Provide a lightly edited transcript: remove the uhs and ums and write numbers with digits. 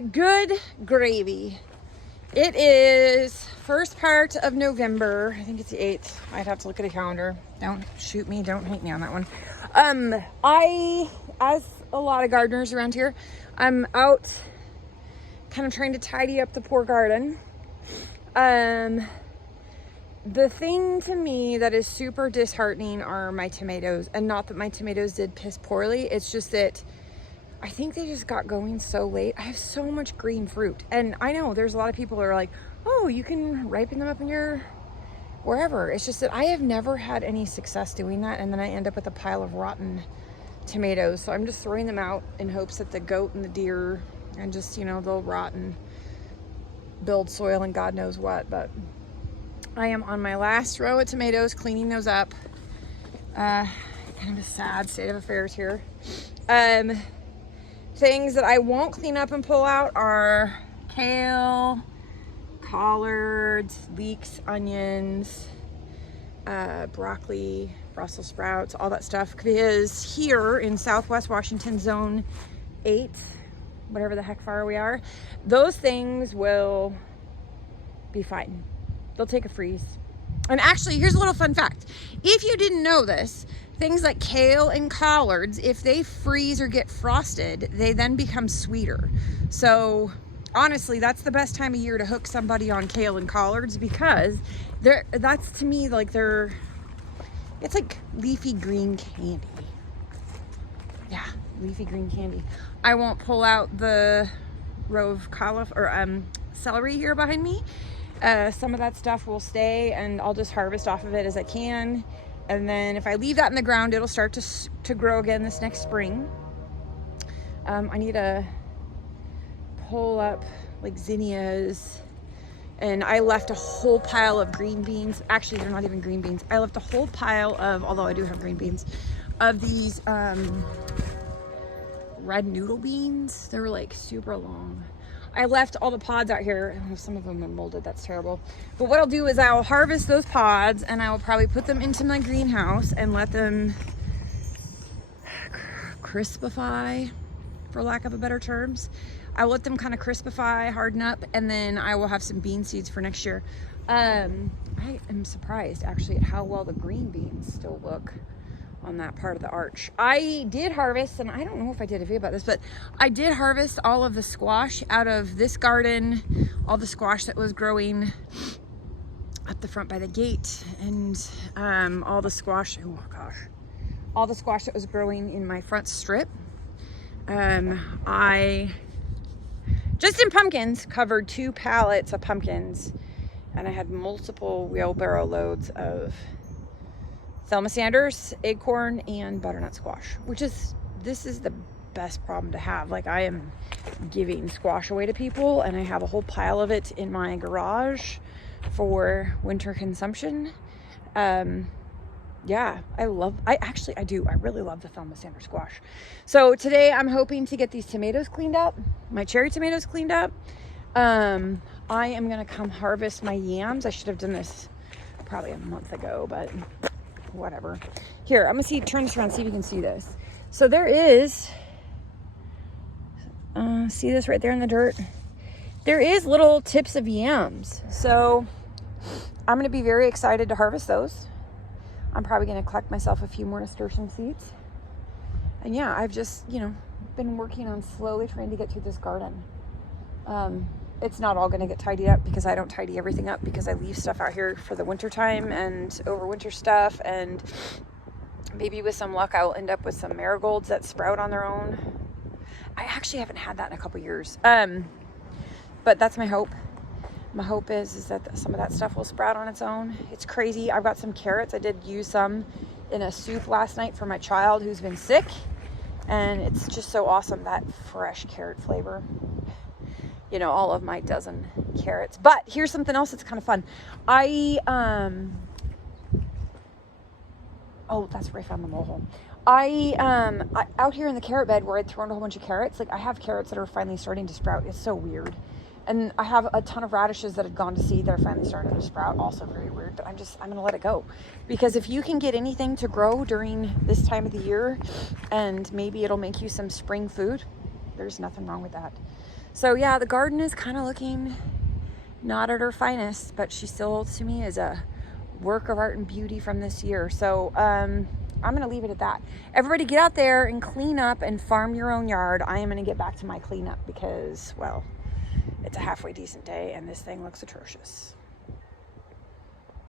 Good gravy. It is first part of November. I think it's the 8th. I'd have to look at a calendar. Don't shoot me. Don't hate me on that one. As a lot of gardeners around here, I'm out kind of trying to tidy up the poor garden. The thing to me that is super disheartening are my tomatoes. And not that my tomatoes did piss poorly. It's just that I think they just got going so late. I have so much green fruit. And I know there's a lot of people who are like, oh, you can ripen them up in your wherever. It's just that I have never had any success doing that. And then I end up with a pile of rotten tomatoes. So I'm just throwing them out in hopes that the goat and the deer and just, you know, they'll rot and build soil and God knows what. But I am on my last row of tomatoes, cleaning those up. Kind of a sad state of affairs here. Things that I won't clean up and pull out are kale, collards, leeks, onions, broccoli, Brussels sprouts, all that stuff. Because here in Southwest Washington, Zone 8, whatever the heck far we are, those things will be fine. They'll take a freeze. And actually, here's a little fun fact. If you didn't know this, things like kale and collards, if they freeze or get frosted, they then become sweeter. So honestly, that's the best time of year to hook somebody on kale and collards, because that's to me like it's like leafy green candy. Yeah, leafy green candy. I won't pull out the row of celery here behind me. Some of that stuff will stay and I'll just harvest off of it as I can. And then if I leave that in the ground, it'll start to grow again this next spring. I need to pull up like zinnias. And I left a whole pile of green beans. Actually, they're not even green beans. I left a whole pile of, although I do have green beans, of these red noodle beans. They were like super long. I left all the pods out here. Some of them are molded. That's terrible. But what I'll do is I'll harvest those pods and I will probably put them into my greenhouse and let them crispify, for lack of a better terms. I will let them kind of crispify, harden up, and then I will have some bean seeds for next year. I am surprised actually at how well the green beans still look on that part of the arch. I did harvest, and I don't know if I did a video about this, but I did harvest all of the squash out of this garden, all the squash that was growing up the front by the gate, and all the squash, all the squash that was growing in my front strip. I, just in pumpkins, covered 2 pallets of pumpkins, and I had multiple wheelbarrow loads of Thelma Sanders, acorn, and butternut squash, this is the best problem to have. Like, I am giving squash away to people, and I have a whole pile of it in my garage for winter consumption. Yeah, I really love the Thelma Sanders squash. So today I'm hoping to get these tomatoes cleaned up, my cherry tomatoes cleaned up. I am gonna come harvest my yams. I should have done this probably a month ago, but whatever. Here, I'm gonna turn this around, see if you can see this. So there is, see this right there in the dirt? There is little tips of yams. So I'm gonna be very excited to harvest those. I'm probably gonna collect myself a few more nasturtium seeds. And yeah, I've just, been working on slowly trying to get through this garden. It's not all going to get tidied up because I don't tidy everything up, because I leave stuff out here for the winter time and overwinter stuff, and maybe with some luck I will end up with some marigolds that sprout on their own. I actually haven't had that in a couple years, but that's my hope. My hope is that some of that stuff will sprout on its own. It's crazy. I've got some carrots. I did use some in a soup last night for my child who's been sick, and it's just so awesome, that fresh carrot flavor. All of my dozen carrots. But here's something else that's kind of fun. Oh, that's where I found the mole hole. Out here in the carrot bed where I'd thrown a whole bunch of carrots, like I have carrots that are finally starting to sprout. It's so weird. And I have a ton of radishes that had gone to seed that are finally starting to sprout. Also very weird, but I'm going to let it go. Because if you can get anything to grow during this time of the year, and maybe it'll make you some spring food, there's nothing wrong with that. So yeah, the garden is kind of looking not at her finest, but she still to me is a work of art and beauty from this year. So I'm gonna leave it at that. Everybody get out there and clean up and farm your own yard. I am gonna get back to my cleanup because, well, it's a halfway decent day and this thing looks atrocious.